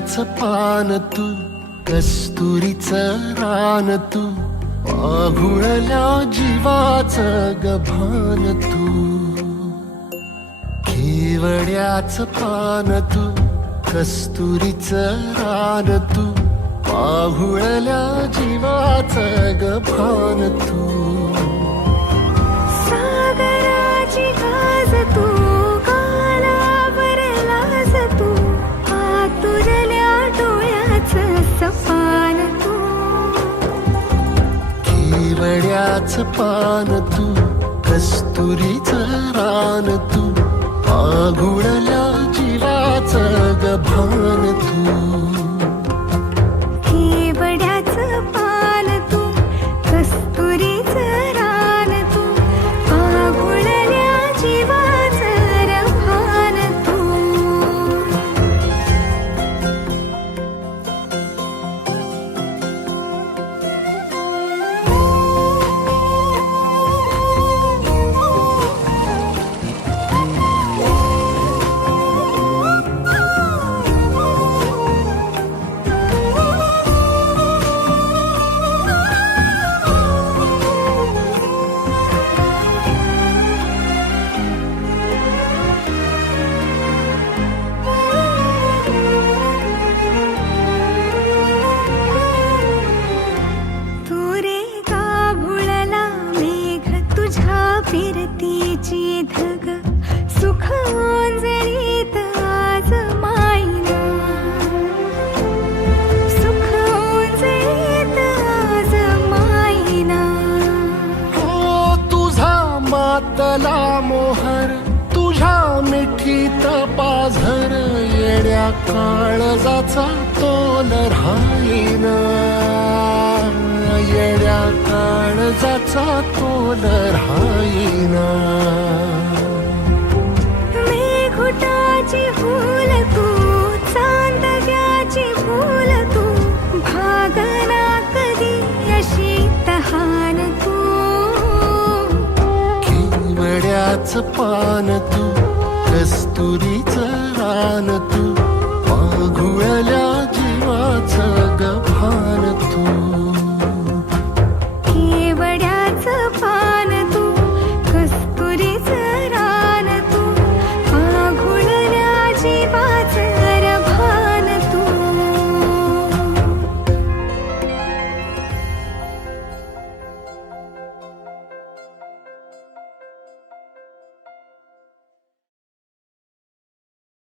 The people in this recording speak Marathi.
केवड्याचं पान तू, कस्तुरीचं रान तू, आघुळल्या जीवाचं गभान तू. केवड्याचं पान तू, कस्तुरीचं रान तू, आघुळल्या जीवाचं गभान तू. सागराची गाज तू, कालावरलास तू, आतुरल्या डोळ्याचं सपान तू. केवड्याचं पान तू, कस्तुरीचं रान तू, आघुळल्या जीवाचं गभान तू. केवड्याचं पान तू, कस्तुरीचं रान तू, आघुळल्या जीवाचं रभान तू. फिरतीची धग सुख ओंजळीत आज मायना, सुख ओंजळीत आज मायना. हो तुझा मातला मोहर, तुझ्या मिठीत पाझर, येड्या काळजाचा तोल राहीना, येड्या काळजाचा तोल राहीना. मेघुटाची फूल तू, चांदव्याची फूल तू, भागना कधी अशी तहान तू. केवड्याचं पान तू, कस्तुरीचं रान तू, आघुळल्या